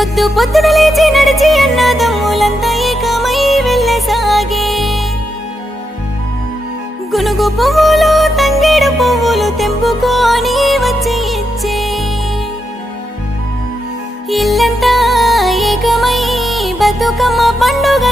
పొద్దు పొద్దున లేచి నడిచి అన్నదమ్ములంతా ఏకమై వెళ్ళసాగే గునుగు పువ్వులు తంగేడు పువ్వులు తెంపుకొని వచ్చి ఇచ్చే ఇల్లంతా ఏకమై బతుకమ్మ పండుగ